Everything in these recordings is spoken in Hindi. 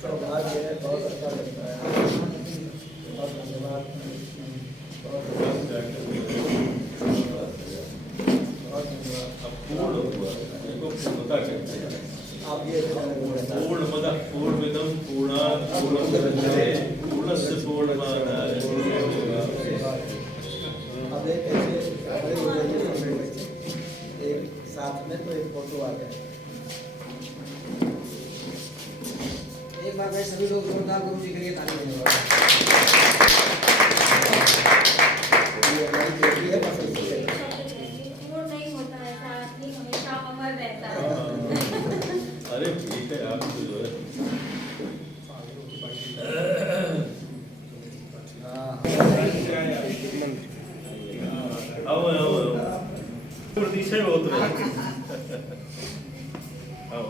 सौभाग्य है, बहुत अच्छा लगता है। बहुत धन्यवाद। आप ये पूर्णमदः पूर्णमिदं पूर्णात् पूर्णमुदच्यते पूर्णस्य पूर्णमादाय अब एक ऐसे खड़े हो जाइए सब लोग, एक साथ में तो एक फोटो आ जाए। एक बार मैं सभी लोग जोरदार गुरु जी के लिए ताली बजाएं। ये हमारी बेटी है, बस इसलिए। पूर्ण नहीं होता है, आदमी हमेशा अमर रहता है। अरे ठीक है आप तो जो है आओ आओ प्रतीक्षा बहुत रहे आओ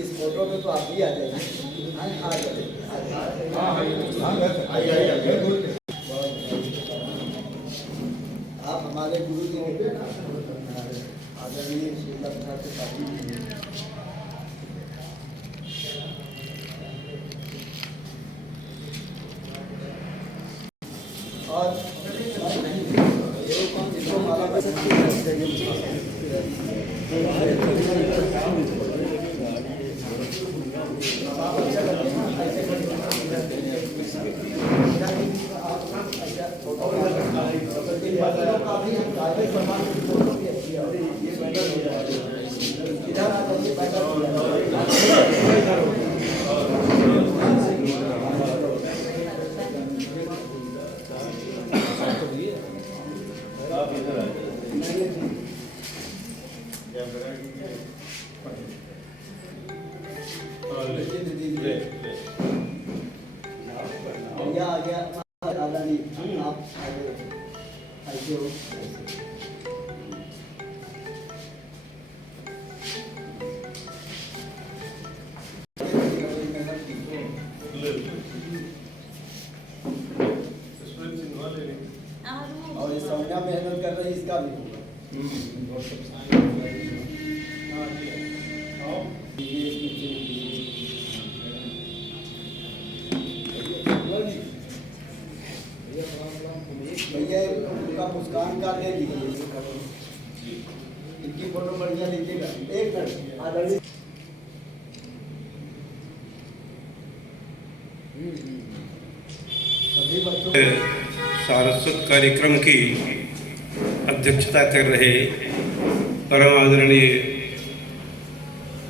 इस फोटो में तो आप ही आ जाइए। आ जाइए। आप हमारे गुरु जी के आदरणीय श्रीला प्रसाद के साथी हैं। और इसको माला पसंद आप इधर आ जाइए भैया आ गया आदरणीय आप आगे ऐसे हो। और ये सौम्या मेहनत कर रही, इसका भी होगा। भैया उनका मुस्कान का ले लीजिए, इनकी फोटो बढ़िया लीजिएगा। एक मिनट आदरणीय सभी बच्चों सारस्वत कार्यक्रम की अध्यक्षता कर रहे परम आदरणीय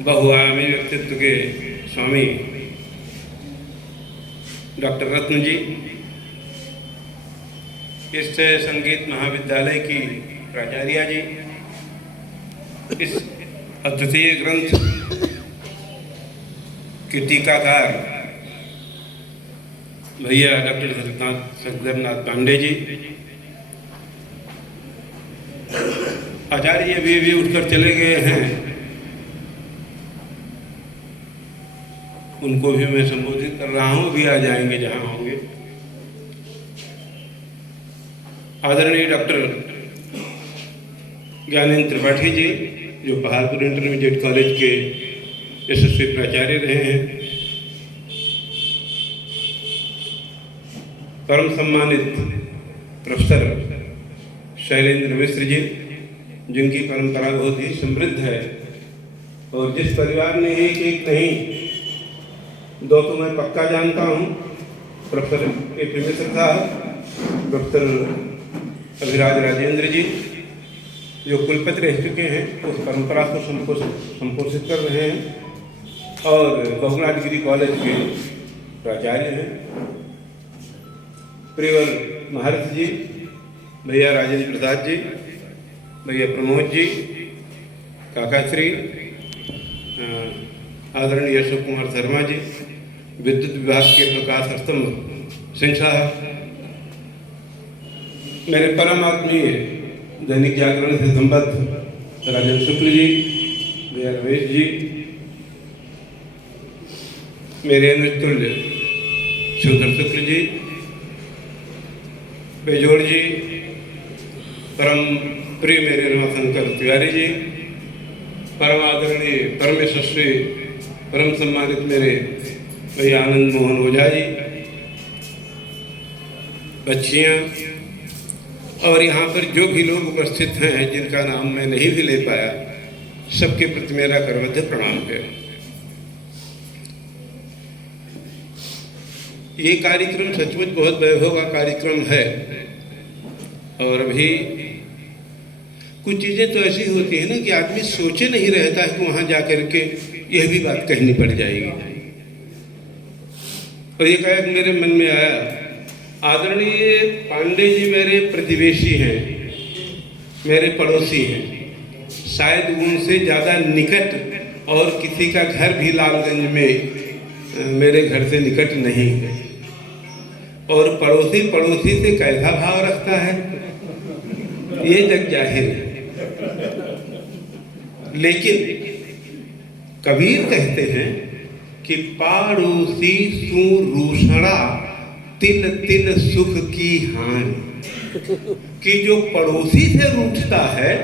बहुआयामी व्यक्तित्व के स्वामी डॉक्टर रत्न जी, इस संगीत महाविद्यालय की प्राचार्या जी, इस अद्वितीय ग्रंथ के टीकाकार भैया डॉक्टर सतनाथ पांडे जी, आचार्य भी उठकर चले गए हैं, उनको भी मैं संबोधित कर रहा हूँ, भी आ जाएंगे जहाँ होंगे। आदरणीय डॉक्टर ज्ञानेंद्र त्रिपाठी जी, जो पहाड़पुर इंटरमीडिएट कॉलेज के यशस्वी प्राचार्य रहे हैं, परम सम्मानित प्रोफेसर शैलेंद्र मिश्र जी, जिनकी परंपरा बहुत ही समृद्ध है और जिस परिवार ने एक नहीं दो तो मैं पक्का जानता हूँ, प्रोफेसर A.P. मिश्र साहब, प्रोफेसर अभिराज राजेंद्र जी, जो कुलपति रह चुके हैं उस परंपरा को संपोषित कर रहे हैं और बहुगुणा डिग्री कॉलेज के प्राचार्य हैं। प्रियवर महर्षि जी, भैया राजेंद्र प्रसाद जी, भैया प्रमोद जी, काका श्री आदरणीय अशोक कुमार शर्मा जी, विद्युत विभाग के प्रकाश स्तंभ सिंह साहब, मेरे परम आत्मीय दैनिक जागरण से संबद्ध राजेंद्र शुक्ल जी, भैया रमेश जी, मेरे नृत्युल्य शिवधर शुक्ल जी, बेजोड़ जी, परम प्रिय मेरे रमाशंकर तिवारी जी, परम आदरणीय परम यशस्वी परम सम्मानित मेरे भैया आनंद मोहन ओझा जी, बच्चियाँ और यहाँ पर जो भी लोग उपस्थित हैं जिनका नाम मैं नहीं भी ले पाया, सबके प्रति मेरा करबद्ध प्रणाम है। ये कार्यक्रम सचमुच बहुत वैभव का कार्यक्रम है और अभी कुछ चीज़ें तो ऐसी होती है ना कि आदमी सोचे नहीं रहता है कि वहाँ जा कर के यह भी बात कहनी पड़ जाएगी। और ये कहा कि मेरे मन में आया, आदरणीय पांडे जी मेरे प्रतिवेशी हैं, मेरे पड़ोसी हैं, शायद उनसे ज़्यादा निकट और किसी का घर भी लालगंज में मेरे घर से निकट नहीं है। और पड़ोसी पड़ोसी से कैसा भाव रखता है ये जग जाहिर है। लेकिन कबीर कहते हैं कि पाड़ोसी सु रूषणा तिल तिल सुख की हानि, कि जो पड़ोसी से रूठता है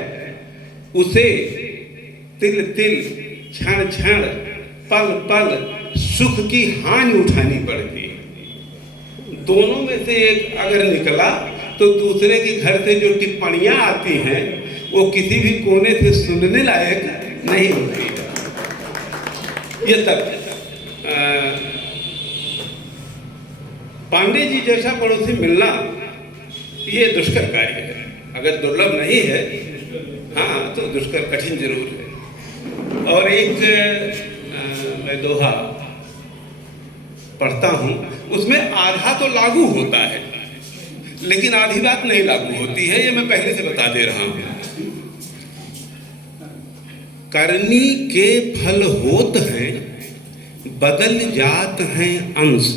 उसे तिल तिल क्षण क्षण पल पल सुख की हानि उठानी पड़ती है। दोनों में से एक अगर निकला तो दूसरे के घर से जो टिप्पणियां आती हैं वो किसी भी कोने से सुनने लायक नहीं होती। ये तक पांडे जी जैसा पड़ोसी मिलना ये दुष्कर कार्य है। अगर दुर्लभ नहीं है, हाँ, तो दुष्कर कठिन जरूर है। और एक मैं दोहा पढ़ता हूँ, उसमें आधा तो लागू होता है लेकिन आधी बात नहीं लागू होती है, ये मैं पहले से बता दे रहा हूँ। करनी के फल होत हैं, बदल जात हैं अंश।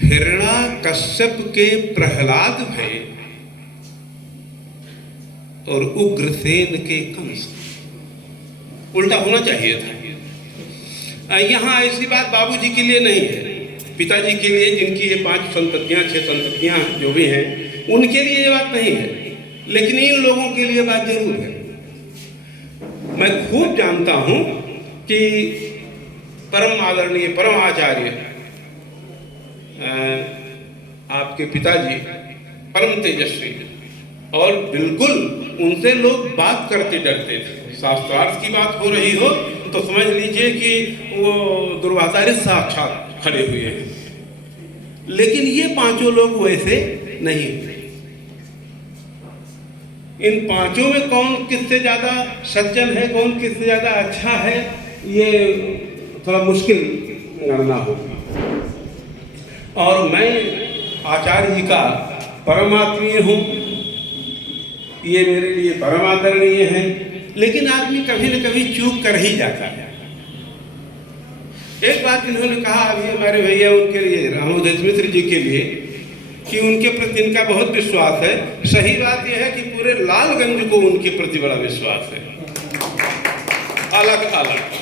हिरणा कश्यप के प्रहलाद भय और उग्रसेन के कंस। उल्टा होना चाहिए था। यहाँ ऐसी बात बाबूजी के लिए नहीं है, पिताजी के लिए जिनकी ये 5 संपत्तियां 6 संपत्तियां जो भी हैं उनके लिए ये बात नहीं है, लेकिन इन लोगों के लिए बात जरूर है। मैं खूब जानता हूं कि परम आदरणीय परम आचार्य आपके पिताजी परम तेजस्वी, और बिल्कुल उनसे लोग बात करके डरते थे। शास्त्रार्थ की बात हो rही हो तो समझ लीजिए कि वो दुर्वासा साक्षात खड़े हुए हैं। लेकिन ये 5 लोग वैसे नहीं। इन 5 में कौन किससे ज्यादा सज्जन है, कौन किससे ज्यादा अच्छा है, ये थोड़ा मुश्किल गणना होगी। और मैं आचार्य जी का परम आत्मीय हूँ, ये मेरे लिए परम आदरणीय है, लेकिन आदमी कभी न कभी चूक कर ही जाता है। एक बात इन्होंने कहा अभी हमारे भैया उनके लिए रामोदय मिश्र जी के लिए कि उनके प्रति इनका बहुत विश्वास है। सही बात यह है कि पूरे लालगंज को उनके प्रति बड़ा विश्वास है, अलग अलग।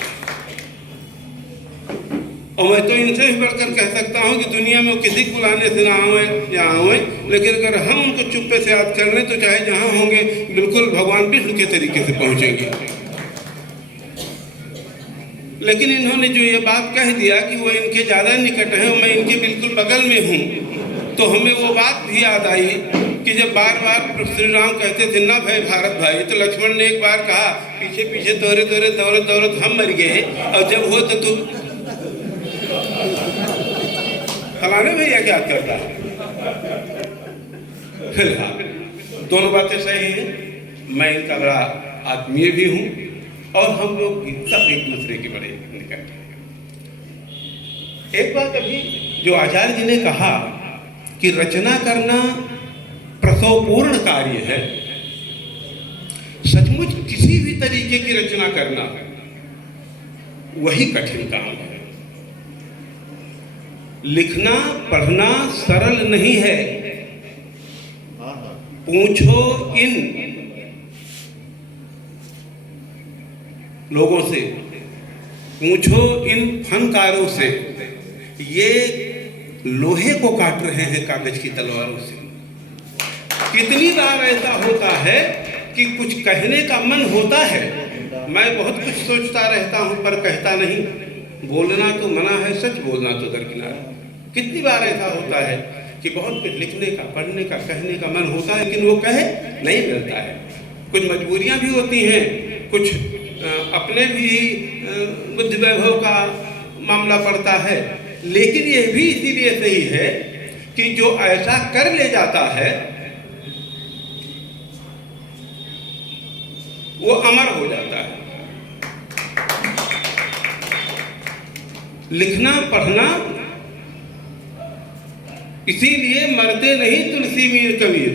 और मैं तो इनसे भी बढ़कर कह सकता हूँ कि दुनिया में किसी को बुलाने से ना आए या आए, लेकिन अगर हम उनको चुप्पे से याद कर लें तो चाहे जहाँ होंगे बिल्कुल भगवान विष्णु के तरीके से पहुँचेंगे। लेकिन इन्होंने जो ये बात कह दिया कि वो इनके ज़्यादा निकट हैं और मैं इनके बिल्कुल बगल में हूँ, तो हमें वो बात भी याद आई कि जब बार बार श्री राम कहते थे ना भाई भारत भाई, तो लक्ष्मण ने एक बार कहा पीछे पीछे तोरे तोरे दौड़त दौड़त हम मर गए, और जब हो तो तू फलाने भैया क्या कर रहा है। फिलहाल दोनों बातें सही हैं। मैं इनका बड़ा आत्मीय भी हूँ और हम लोग भी सब एक दूसरे के बड़े निकट हैं। एक बात अभी जो आचार्य जी ने कहा कि रचना करना प्रसवपूर्ण कार्य है, सचमुच किसी भी तरीके की रचना करना वही कठिन काम है। लिखना पढ़ना सरल नहीं है। पूछो इन लोगों से, पूछो इन फनकारों से, ये लोहे को काट रहे हैं कागज की तलवारों से। कितनी बार ऐसा होता है कि कुछ कहने का मन होता है, मैं बहुत कुछ सोचता रहता हूं पर कहता नहीं। बोलना तो मना है, सच बोलना तो दरकिनार। कितनी बार ऐसा होता है कि बहुत कुछ लिखने का, पढ़ने का, कहने का मन होता है, लेकिन वो कहे नहीं मिलता है। कुछ मजबूरियां भी होती हैं, कुछ अपने भी बुद्धि वैभव का मामला पड़ता है, लेकिन यह भी इसीलिए सही है कि जो ऐसा कर ले जाता है वो अमर हो जाता है। लिखना पढ़ना इसीलिए मरते नहीं तुलसी मीर कबीर।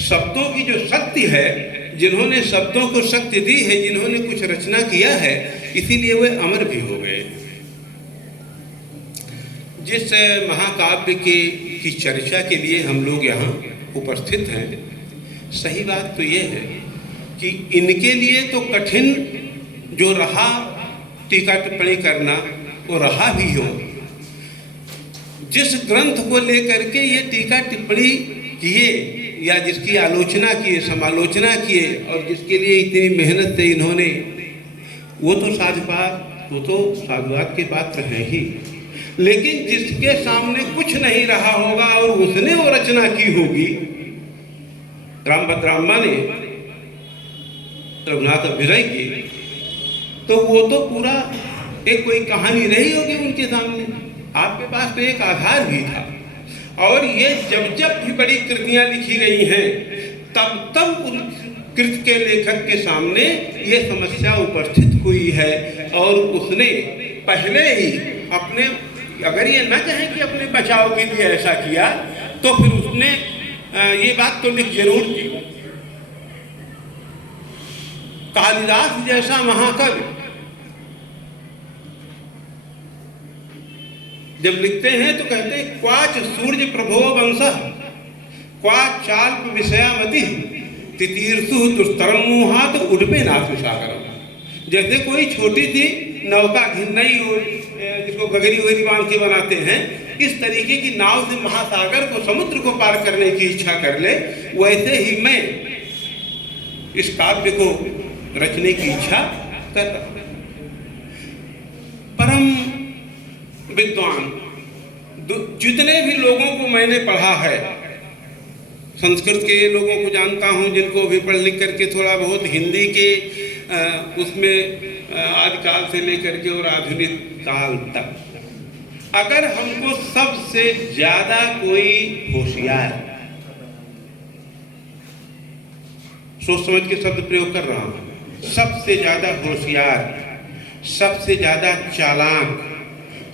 शब्दों की जो शक्ति है, जिन्होंने शब्दों को शक्ति दी है, जिन्होंने कुछ रचना किया है, इसीलिए वे अमर भी हो गए। जिस महाकाव्य की चर्चा के लिए हम लोग यहाँ उपस्थित हैं, सही बात तो ये है कि इनके लिए तो कठिन जो रहा टीका टिप्पणी करना, वो रहा भी हो। जिस ग्रंथ को लेकर के ये टीका टिप्पणी किए या जिसकी आलोचना किए, समालोचना किए और जिसके लिए इतनी मेहनत से इन्होंने, वो तो साधुवाद के पात्र हैं ही। लेकिन जिसके सामने कुछ नहीं रहा होगा और उसने वो रचना की होगी, रामभद्राम्मा ने रघुनाथ अभिनय की, तो वो तो पूरा एक कोई कहानी रही होगी उनके सामने। आपके पास तो एक आधार भी था। और ये जब जब भी बड़ी कृतियां लिखी गई हैं, तब तब उन कृत के लेखक के सामने ये समस्या उपस्थित हुई है और उसने पहले ही अपने, अगर ये न कहें कि अपने बचाव के लिए ऐसा किया, तो फिर उसने ये बात तो लिख जरूर की। कालिदास जैसा महाकवि जब लिखते हैं तो कहते हैं क्वाच सूर्य प्रभो वंशः क्वाच चाल्प विषयामति तितीर्षु दुस्तरम मुहात उडपे नाथ सागरम। जैसे कोई छोटी सी नौका घिन्नई जिसको गगरी वगैरी बांध के बनाते हैं, इस तरीके की नाव से महासागर को, समुद्र को पार करने की इच्छा कर ले, वैसे ही मैं इस काव्य को रचने की इच्छा कर रहा हूं। परम विद्वान जितने भी लोगों को मैंने पढ़ा है, संस्कृत के लोगों को जानता हूं, जिनको भी पढ़ लिख करके थोड़ा बहुत हिंदी के उसमें आदिकाल से लेकर के और आधुनिक काल तक, अगर हमको सबसे ज्यादा कोई होशियार, सोच समझ के शब्द प्रयोग कर रहा हूं, सबसे ज्यादा होशियार, सबसे ज्यादा चालाक,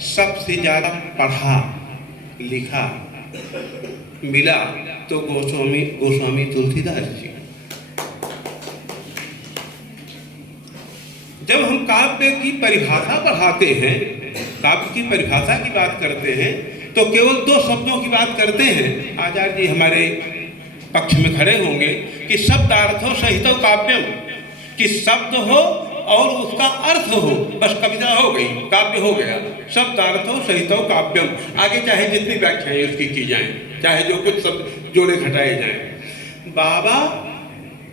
सबसे ज्यादा पढ़ा लिखा मिला तो गोस्वामी तुलसीदास जी। जब हम काव्य की परिभाषा पढ़ाते हैं, काव्य की परिभाषा की बात करते हैं, तो केवल दो शब्दों की बात करते हैं। आचार्य जी हमारे पक्ष में खड़े होंगे कि शब्दार्थो सहितो काव्यम, कि शब्द हो और उसका अर्थ हो, बस कविता हो गई, काव्य हो गया। शब्दार्थो सहितो काव्यम, आगे चाहे जितनी व्याख्याएं उसकी की जाएं, चाहे जो कुछ सब जोड़े घटाए जाएं। बाबा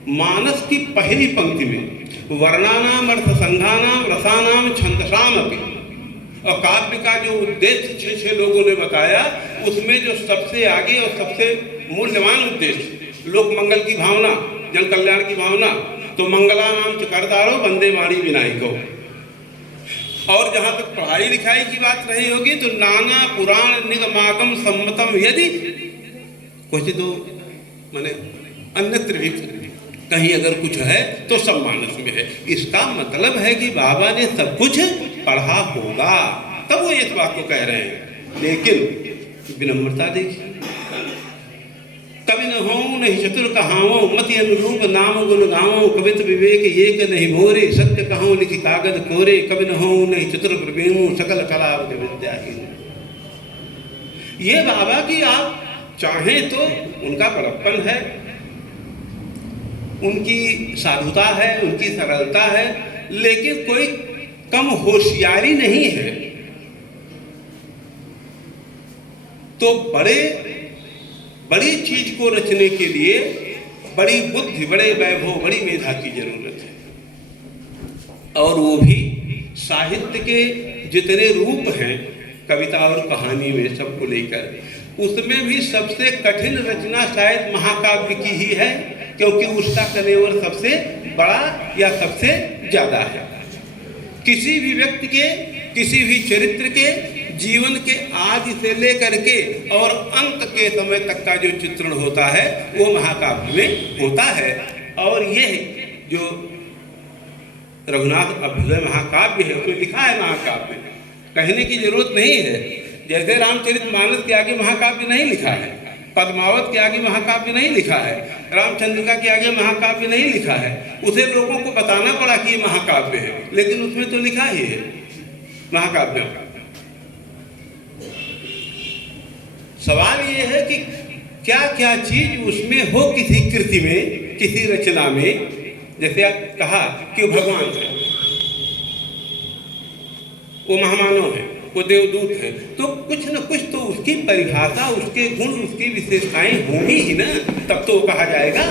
मानस की पहली पंक्ति में वर्णानाम अर्थ संघानाम रसानाम छंदसाम अपि, और काव्य का जो उद्देश्य छह लोगों ने बताया, उसमें जो सबसे आगे और सबसे मूल्यवान उद्देश्य लोक मंगल की भावना, जन कल्याण की भावना, तो मंगला नाम चकरदारो वंदे वाणी विनायको। और जहां तक पढ़ाई लिखाई की बात रही होगी तो नाना पुराण निगमागम सम्मतम यदि क्वचितो माने अन्यत्र भी कहीं अगर कुछ है तो सब मानस में है। इसका मतलब है कि बाबा ने सब कुछ पढ़ा होगा, तब वो इस बात को कह रहे हैं। लेकिन विनम्रता देखिए, कवि न हो नहीं चतुर कहावो, मति अनुरूप नाम गुण गावो, कवित विवेक एक नहीं मोरे, सत्य कहो लिखि कागज कोरे, कवि न हो नहीं चतुर प्रवीण, सकल कला विद्याहीन। ये बाबा की आप चाहें तो उनका बड़प्पन है, उनकी साधुता है, उनकी सरलता है, लेकिन कोई कम होशियारी नहीं है। तो बड़ी चीज को रचने के लिए बड़ी बुद्धि, बड़े वैभव, बड़ी मेधा की जरूरत है। और वो भी साहित्य के जितने रूप हैं कविता और कहानी में सबको लेकर, उसमें भी सबसे कठिन रचना शायद महाकाव्य की ही है, क्योंकि उसका कलेवर सबसे बड़ा या सबसे ज्यादा है। किसी भी व्यक्ति के, किसी भी चरित्र के जीवन के आदि से लेकर के और अंत के समय तक का जो चित्रण होता है वो महाकाव्य में होता है। और यह जो रघुनाथ अभ्युदय महाकाव्य है उसमें लिखा है महाकाव्य, कहने की जरूरत नहीं है। जैसे रामचरितमानस के आगे महाकाव्य नहीं लिखा है, पद्मावत के आगे महाकाव्य नहीं लिखा है, रामचंद्रिका के आगे महाकाव्य नहीं लिखा है, उसे लोगों को बताना पड़ा कि ये महाकाव्य है, लेकिन उसमें तो लिखा ही है महाकाव्य। सवाल ये है कि क्या क्या चीज उसमें हो किसी कृति में, किसी रचना में। जैसे आप कहा कि वो भगवान है, वो महामानव है, वो देवदूत है, तो कुछ न कुछ तो उसकी परिभाषा, उसके गुण, उसकी विशेषताएं होंगी ही ना, तब तो कहा जाएगा।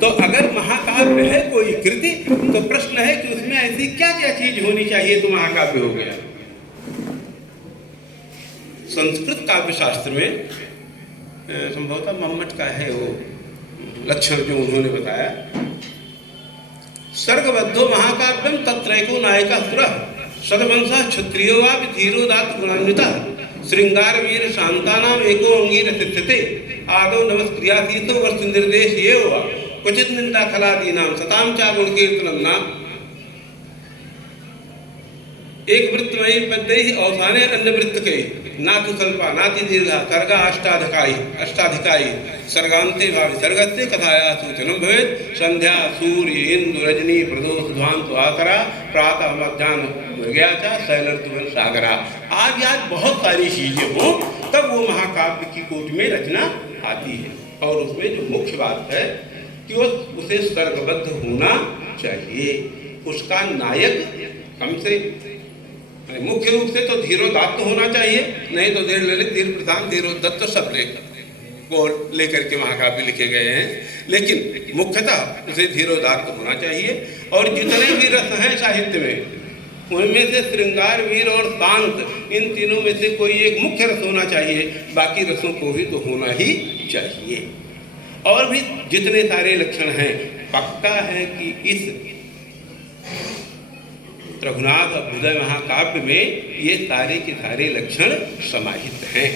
तो अगर महाकाव्य है कोई कृति, तो प्रश्न है कि उसमें ऐसी क्या क्या चीज होनी चाहिए तो महाकाव्य हो गया। संस्कृत काव्य शास्त्र में संभवतः मम्मट का है वो लक्षण जो उन्होंने बताया, सर्गबद्धो महाकाव्यम तत्रैको नायका सुरः सदवंशः क्षत्रियो वा धीरो दात गुणान्वितः श्रृंगार वीर शांतानाम एको अंगीर स्थिते आदौ नमस्क्रियातीतो वस्तु निर्देश ये हुआ क्वचित निंदा खलादीनाम सताम चा गुण कीर्तनम नाम एक वृत्तमयी पद्यैः अवसाने अन्य वृत्तकैः नातु कल्पा नाति दीर्घा सर्गा अष्टाधिकायी सर्गान्ते भावि सर्गस्य कथाया सूचनम भवेत् संध्या सूर्य इंदु रजनी प्रदोष ध्वांत आकरा प्रातः मध्याह्न गया था शैलर्तुवन सागरा। आज बहुत सारी चीजें हो तब वो महाकाव्य की कोट में रचना आती है। और उसमें जो मुख्य बात है कि वो उसे सर्गबद्ध होना चाहिए, उसका नायक कम से मुख्य रूप से तो धीरोदात्त होना चाहिए, नहीं तो धीर ललित, धीर प्रधान, धीरोदत्त सब लेकर के महाकाव्य लिखे गए हैं, लेकिन मुख्यतः उसे धीरोदात्त होना चाहिए। और जितने भी रस हैं साहित्य में उनमें से श्रृंगार वीर और शांत, इन तीनों में से कोई एक मुख्य रस होना चाहिए, बाकी रसों को भी तो होना ही चाहिए। और भी जितने सारे लक्षण हैं, पक्का है कि इस रघुनाथ अभ्युदय महाकाव्य में ये सारे के सारे लक्षण समाहित हैं।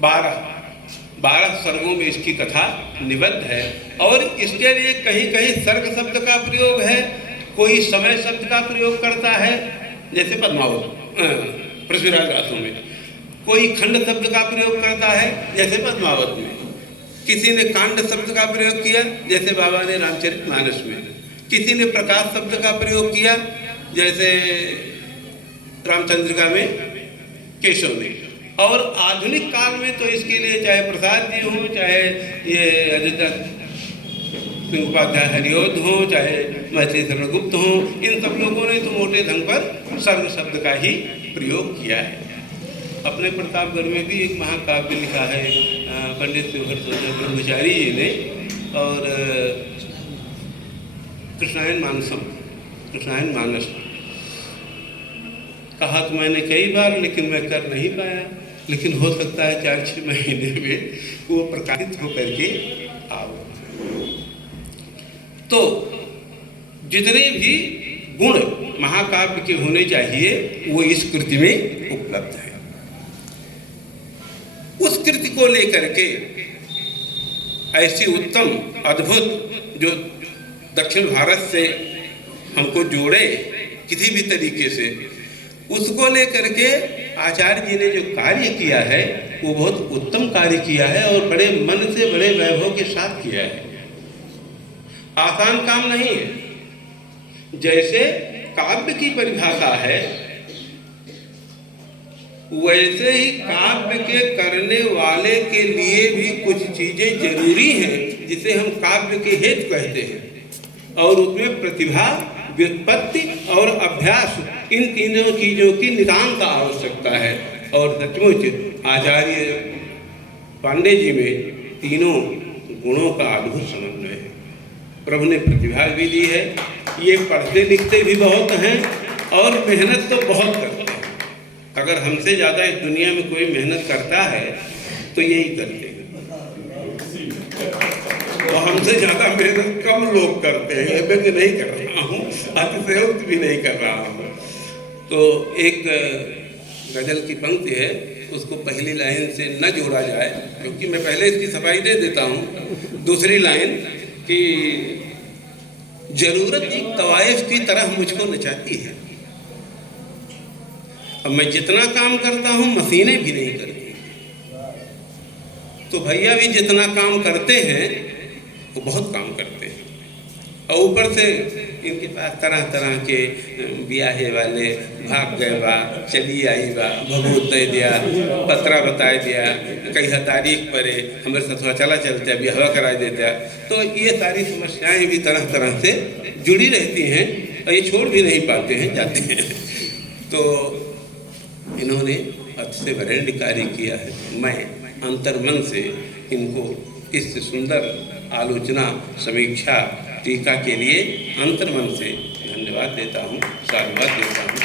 12 सर्गों में इसकी कथा निबद्ध है। और इसके लिए कहीं कहीं सर्ग शब्द का प्रयोग है, कोई समय शब्द का प्रयोग करता है, जैसे पद्मावत पृथ्वीराज गाथों में, कोई खंड शब्द का प्रयोग करता है जैसे पद्मावत में, किसी ने कांड शब्द का प्रयोग किया जैसे बाबा ने रामचरितमानस में, किसी ने प्रकाश शब्द का प्रयोग किया जैसे रामचंद्रिका में केशव ने। और आधुनिक काल में तो इसके लिए चाहे प्रसाद जी हों, चाहे ये अयोध्या सिंह उपाध्याय हरिओध हों, चाहे महर्षि शरणगुप्त हों, इन सब लोगों ने तो मोटे ढंग पर सर्ग शब्द का ही प्रयोग किया है। अपने प्रतापगढ़ में भी एक महाकाव्य लिखा है पंडित शिवहर ब्रह्मचारी जी ने, और कृष्णायन मानस कहा तो मैंने कई बार, लेकिन मैं कर नहीं पाया, लेकिन हो सकता है 4-6 महीने में वो प्रकाशित होकर के आओ। तो जितने भी गुण महाकाव्य के होने चाहिए वो इस कृति में उपलब्ध है। उस उस कृति को लेकर के ऐसी उत्तम अद्भुत जो दक्षिण भारत से हमको जोड़े किसी भी तरीके से, उसको लेकर के आचार्य जी ने जो कार्य किया है वो बहुत उत्तम कार्य किया है और बड़े मन से बड़े वैभव के साथ किया है। आसान काम नहीं है। जैसे काव्य की परिभाषा है वैसे ही काव्य के करने वाले के लिए भी कुछ चीजें जरूरी हैं जिसे हम काव्य के हेतु कहते हैं, और उसमें प्रतिभा, व्युत्पत्ति और अभ्यास, इन तीनों चीजों की नितांत आवश्यकता है। और सचमुच आचार्य पांडे जी में तीनों गुणों का अद्भुत समन्वय है। प्रभु ने प्रतिभा भी दी है, ये पढ़ते लिखते भी बहुत हैं और मेहनत तो बहुत करते हैं। अगर हमसे ज़्यादा इस दुनिया में कोई मेहनत करता है तो यही करते हैं, और हमसे ज़्यादा मेहनत कम लोग करते हैं। ये व्यंग नहीं कर रहा हूँ, अतिशयोक्त भी नहीं कर रहा हूँ। तो एक गजल की पंक्ति है, उसको पहली लाइन से न जोड़ा जाए क्योंकि मैं पहले इसकी सफाई दे देता हूँ। दूसरी लाइन कि जरूरत एक तवाइफ की तरह मुझको नचाती है। अब मैं जितना काम करता हूँ मशीनें भी नहीं करती, तो भैया भी जितना काम करते हैं वो बहुत काम करते हैं। और ऊपर से इनके पास तरह तरह के ब्याहे वाले भाग गए बा, चली आई बा, भभूत दे दिया, पत्रा बता दिया, कहीं तारीख पड़े, हमारे साथ चला चलता है, ब्याह करा देता है। तो ये सारी समस्याएं भी तरह तरह से जुड़ी रहती हैं और ये छोड़ भी नहीं पाते हैं, जाते हैं। तो इन्होंने अच्छे वरेण्य कार्य किया है। मैं अंतर्मन से इनको इस सुंदर आलोचना, समीक्षा, टीका के लिए अंतर्मन से धन्यवाद देता हूँ, साधुवाद देता हूँ।